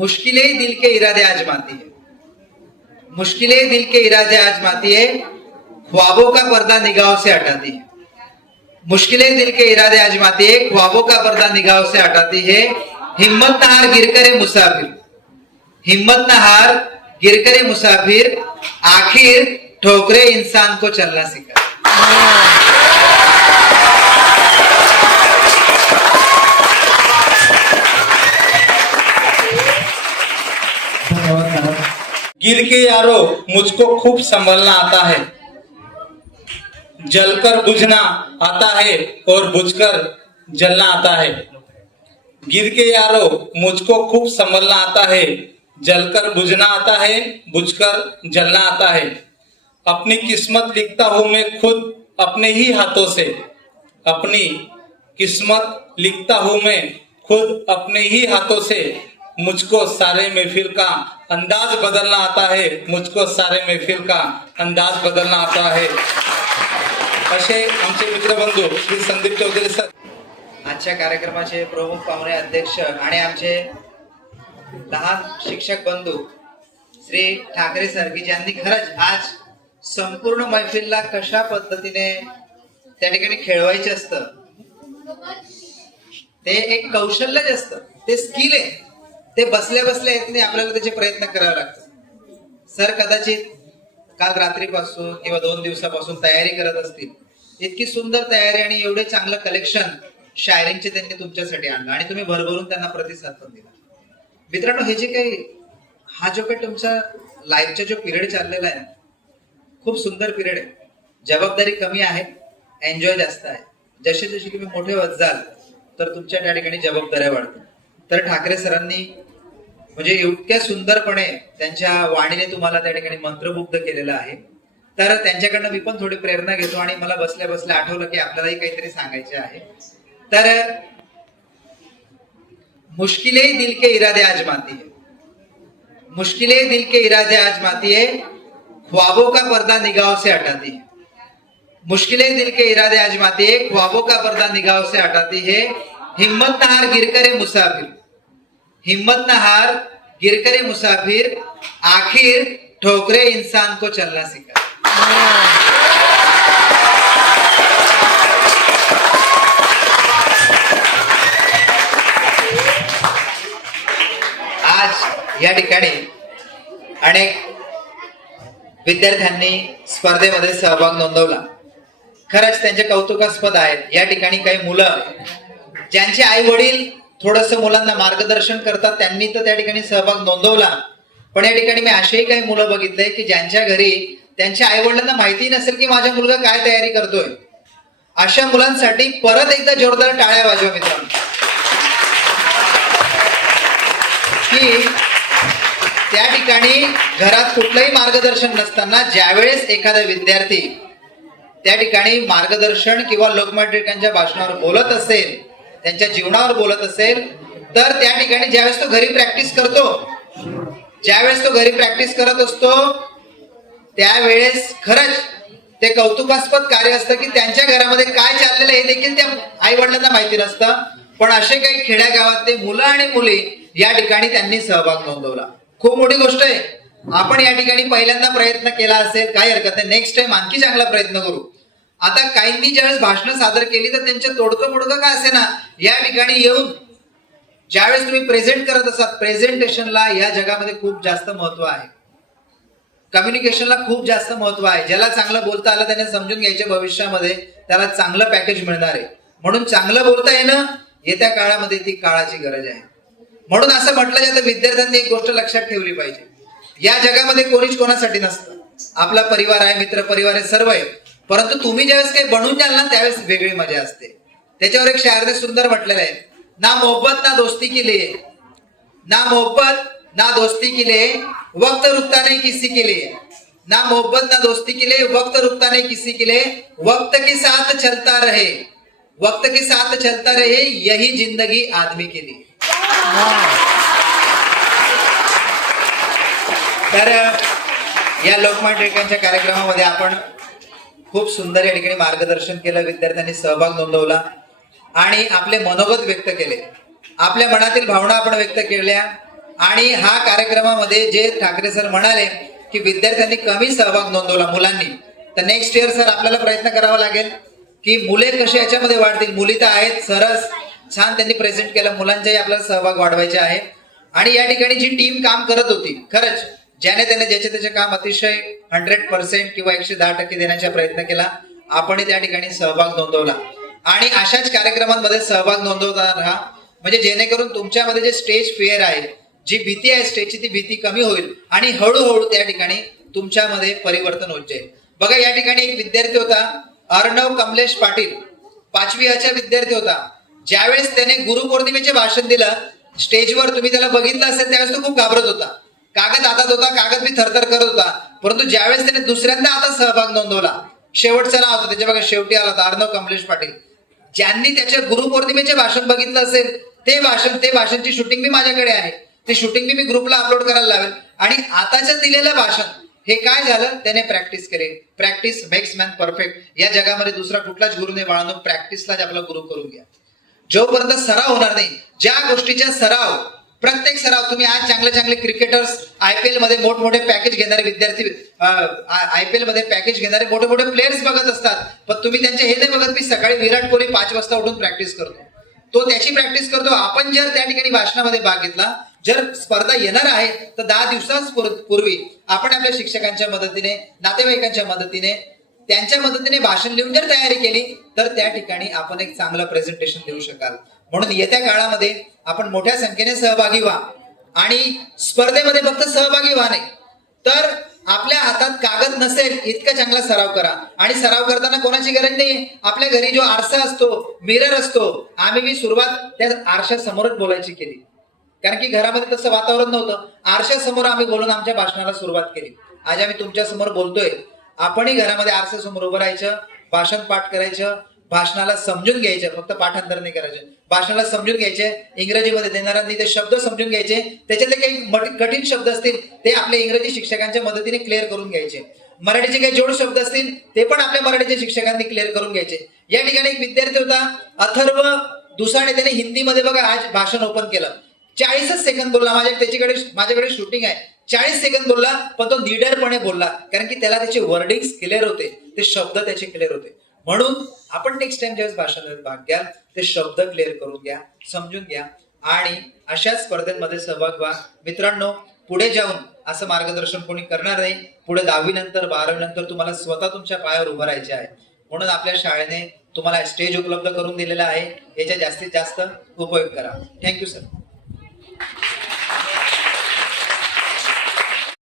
मुश्किलें दिल के इरादे आजमाती है। मुश्किलें दिल के इरादे आजमाती है, ख्वाबों का पर्दा निगाहों से हटाती है। मुश्किलें दिल के इरादे आजमाती है, ख्वाबों का पर्दा निगाहों से हटाती है। हिम्मत न हार गिर करे मुसाफिर। हिम्मत न हार गिर करे मुसाफिर, आखिर ठोकरे इंसान को चलना सिखा। गिर के यारो, मुझको खूब संभलना आता है। जलकर बुझना आता है और बुझकर जलना आता है। गिर के यारो, मुझको खूब संभलना आता है। जलकर बुझना आता है, बुझकर जलना आता है। अपनी किस्मत लिखता हूँ मैं खुद अपने ही हाथों से। अपनी किस्मत लिखता हूँ मैं खुद अपने ही हाथों से। मुझको सारे महफिल का अंदाज बदलना आता है मुझको सारे महफिल का अंदाज बदलना आता है। असे आमचे मित्रबंधू श्री संदीप चौधरी सर। आजच्या कार्यक्रमाचे प्रमुख पाहुणे अध्यक्ष आणि आमचे लहान शिक्षक बंधू श्री ठाकरे सर की ज्यांनी खरंच आज संपूर्ण मैफिलला कशा पद्धतीने त्या ठिकाणी खेळवायचे असतं ते एक कौशल्यच असतं ते स्किल आहे. ते बसल्या बसल्या येत नाही आपल्याला त्याचे प्रयत्न करावे लागतात. सर कदाचित काल रात्रीपासून किंवा दोन दिवसापासून तयारी करत असतील. इतकी सुंदर तयारी आणि एवढे चांगलं कलेक्शन शायरिंगचे त्यांनी तुमच्यासाठी आणलं आणि तुम्ही भरभरून त्यांना प्रतिसाद पण दिला. मित्रांनो हे जे काही हा जो काही तुमचा लाईफचा जो पिरियड चाललेला आहे खूप सुंदर पिरियड आहे. जबाबदारी कमी आहे एन्जॉय जास्त आहे. जसे जसे तुम्ही मोठे होत जाल तर तुमच्या त्या ठिकाणी जबाबदाऱ्या वाढतील तर ठाकरे सरांनी म्हणजे इतक्या सुंदरपणे त्यांच्या वाणीने तुम्हाला त्या ठिकाणी मंत्रमुग्ध केलेलं आहे. तर त्यांच्याकडनं मी पण थोडी प्रेरणा घेतो आणि मला बसल्या बसल्या आठवलं की आपल्यालाही काहीतरी सांगायचे आहे. तर मुश्किले दिल के इरादे आजमाती है. मुश्किले दिल के इरादे आजमाती है. ख्वाबों का पर्दा निगाहों से हटाती है. मुश्किलें दिल के इरादे आजमाती है. ख्वाबों का पर्दा निगाहों से हटाती है. हिम्मत ना हार गिर करे मुसाफिर. हिम्मत न गिरकरी मुसाफिर आखिर ठोकरे इंसान को चलना सिखा। आज या ठिकाणी अनेक विद्यार्थ्यांनी स्पर्धेमध्ये सहभाग नोंदवला. खरंच त्यांचे कौतुकास्पद आहेत. या ठिकाणी काही मुलं ज्यांचे आई वडील थोडस मुलांना मार्गदर्शन करतात. त्यांनी तर त्या ठिकाणी सहभाग नोंदवला. पण या ठिकाणी मी असेही काही मुलं बघितले की ज्यांच्या घरी त्यांच्या आई वडिलांना माहिती नसेल की माझा मुलगा काय तयारी करतोय. अशा मुलांसाठी परत एकदा जोरदार टाळ्या वाजवा मित्रांनो. की त्या ठिकाणी घरात कुठलंही मार्गदर्शन नसताना ज्यावेळेस एखादा विद्यार्थी त्या ठिकाणी मार्गदर्शन किंवा लोकमान्य टिळकांच्या भाषणावर बोलत असेल त्यांच्या जीवनावर बोलत असेल तर त्या ठिकाणी ज्यावेळेस तो घरी प्रॅक्टिस करतो ज्यावेळेस तो घरी प्रॅक्टिस करत असतो त्यावेळेस खरंच ते कौतुकास्पद कार्य असतं की त्यांच्या घरामध्ये काय चाललेलं आहे हे देखील त्या आई वडिलांना माहिती नसतं. पण असे काही खेड्या गावातले मुलं आणि मुली या ठिकाणी त्यांनी सहभाग नोंदवला. खूप मोठी गोष्ट आहे. आपण या ठिकाणी पहिल्यांदा प्रयत्न केला असेल काही हरकत नाही. नेक्स्ट टाइम आणखी चांगला प्रयत्न करू. आता काहींनी ज्यावेळेस भाषणं सादर केली तर त्यांच्या तोडकं मोडकं काय असे ना या ठिकाणी येऊन ज्यावेळेस तुम्ही प्रेझेंट करत असाल प्रेझेंटेशनला या जगामध्ये खूप जास्त महत्त्व आहे. कम्युनिकेशनला खूप जास्त महत्त्व आहे. ज्याला चांगलं बोलता आलं त्याने समजून घ्यायच्या भविष्यामध्ये त्याला चांगलं पॅकेज मिळणार आहे. म्हणून चांगलं बोलता येणं येत्या काळामध्ये ती काळाची गरज आहे. म्हणून असं म्हटलं जातं विद्यार्थ्यांनी एक गोष्ट लक्षात ठेवली पाहिजे. या जगामध्ये कोणीच कोणासाठी नसतं. आपला परिवार आहे मित्र परिवार आहे सर्व आहे. परंतु तुम्ही ज्यावेळेस काही बनून जाल ना त्यावेळेस वेगळी मजा असते. त्याच्यावर एक शायरने सुंदर म्हटलेलं आहे ना मोहब्बत ना दोस्ती के लिए ना मोहब्बत ना दोस्ती के लिए वक्त रुकता नहीं किसी के लिए ना मोहब्बत ना दोस्ती के लिए वक्त रुकता नहीं किसी के लिए वक्त के साथ चलता रहे. वक्त के साथ चलता रहे यही जिंदगी आदमी के लिए. तर या लोकमान्य टिळकांच्या कार्यक्रमामध्ये आपण खूप सुंदर या ठिकाणी मार्गदर्शन केलं विद्यार्थ्यांनी सहभाग नोंदवला आणि आपले मनोगत व्यक्त केले. आपल्या मनातील भावना आपण व्यक्त केल्या आणि हा कार्यक्रमामध्ये जे ठाकरे सर म्हणाले की विद्यार्थ्यांनी कमी सहभाग नोंदवला मुलांनी तर नेक्स्ट इयर सर आपल्याला प्रयत्न करावा लागेल की मुले कसे याच्यामध्ये वाढतील. मुली तर आहेत सरस छान त्यांनी प्रेझेंट केलं. मुलांचाही आपल्याला सहभाग वाढवायचे आहे. आणि या ठिकाणी जी टीम काम करत होती खरंच ज्याने त्याने ज्याचे त्याचे काम अतिशय हंड्रेड पर्सेंट किंवा एकशे दहा टक्के देण्याचा प्रयत्न केला आपणही त्या ठिकाणी सहभाग नोंदवला. आणि अशाच कार्यक्रमांमध्ये सहभाग नोंदवताना राहा म्हणजे जेणेकरून तुमच्यामध्ये जे स्टेज फिअर आहे जी भीती आहे स्टेजची ती भीती कमी होईल आणि हळूहळू त्या ठिकाणी तुमच्यामध्ये परिवर्तन होत जाईल. बघा या ठिकाणी एक विद्यार्थी होता अर्णव कमलेश पाटील. पाचवी अचा विद्यार्थी होता. ज्यावेळेस त्याने गुरुपौर्णिमेचे भाषण दिलं स्टेजवर तुम्ही त्याला बघितलं असेल त्यावेळेस तो खूप घाबरत होता. कागद हातात होता कागद मी थरथर करत होता. परंतु ज्यावेळेस त्याने दुसऱ्यांदा आता सहभाग नोंदवला शेवटचा नाव होतं त्याच्या बघा शेवटी आला होता अर्णव कमलेश पाटील. ज्यांनी त्याच्या गुरुपौर्णिमेचे भाषण बघितलं असेल ते भाषण ते भाषणची शूटिंग मी माझ्याकडे आहे. ते शूटिंग मी ग्रुपला अपलोड करायला लावेल. आणि आताच्या दिलेलं भाषण हे काय झालं? त्याने प्रॅक्टिस केली. प्रॅक्टिस मेक्स मॅन परफेक्ट या जगामध्ये दुसरा कुठलाच गुरु नाही बाळांनो. प्रॅक्टिसलाच आपला गुरु करून घ्या. जोपर्यंत सराव होणार नाही ज्या गोष्टीचा सराव प्रत्येक सराव तुम्ही आज चांगले चांगले क्रिकेटर्स आयपीएलमध्ये मोठमोठे पॅकेज घेणारे विद्यार्थी आयपीएलमध्ये पॅकेज घेणारे मोठे मोठे प्लेयर्स बघत असतात. पण तुम्ही त्यांचे हे नाही बघत मी सकाळी विराट कोहली पाच वाजता उठून प्रॅक्टिस करतो. तो त्याची प्रॅक्टिस करतो. आपण जर त्या ठिकाणी भाषणामध्ये भाग घेतला जर स्पर्धा येणार आहे तर दहा दिवसाच पूर्वी आपण आपल्या शिक्षकांच्या मदतीने नातेवाईकांच्या मदतीने त्यांच्या मदतीने भाषण लिहून जर तयारी केली तर त्या ठिकाणी आपण एक चांगलं प्रेझेंटेशन देऊ शकाल. म्हणून येत्या काळामध्ये आपण मोठ्या संख्येने सहभागी व्हा. आणि स्पर्धेमध्ये फक्त सहभागी व्हा नाही तर आपल्या हातात कागद नसेल इतका चांगला सराव करा. आणि सराव करताना कोणाची गरज नाही आपल्या घरी जो आरसा असतो मिरर असतो आम्ही मी सुरुवात त्या आरशासमोरच बोलायची केली. कारण की घरामध्ये तसं वातावरण नव्हतं. आरशासमोर आम्ही बोलून आमच्या भाषणाला सुरुवात केली. आज आम्ही तुमच्यासमोर बोलतोय. आपणही घरामध्ये आरशासमोर उभं राहायचं भाषण पाठ करायचं भाषणाला समजून घ्यायचे फक्त पाठांतर नाही करायचे. भाषणाला समजून घ्यायचे इंग्रजीमध्ये देणाऱ्यांनी ते शब्द समजून घ्यायचे त्याच्यातले काही कठीण शब्द असतील ते आपल्या इंग्रजी शिक्षकांच्या मदतीने क्लिअर करून घ्यायचे. मराठीचे काही जोड शब्द असतील ते पण आपल्या मराठीच्या शिक्षकांनी क्लिअर करून घ्यायचे. या ठिकाणी एक विद्यार्थी होता अथर्व दुसाने त्याने हिंदीमध्ये बघा आज भाषण ओपन केलं. चाळीसच सेकंद बोलला माझ्या त्याच्याकडे माझ्याकडे शूटिंग आहे. चाळीस सेकंद बोलला पण तो निडरपणे बोलला कारण की त्याला त्याचे वर्डिंग क्लिअर होते ते शब्द त्याचे क्लिअर होते. म्हणून आपण नेक्स्ट टाइम ज्यावेळेस भाषणात भाग घ्याल ते शब्द क्लिअर करून घ्या समजून घ्या आणि अशा स्पर्धेमध्ये सहभाग व्हा. मित्रांनो पुढे जाऊन असं मार्गदर्शन कोणी करणार नाही. पुढे दहावी नंतर बारावी नंतर तुम्हाला स्वतः तुमच्या पायावर उभं राहायचे आहे. म्हणून आपल्या शाळेने तुम्हाला स्टेज उपलब्ध करून दिलेला आहे. याचा जास्तीत जास्त उपयोग करा. Thank you sir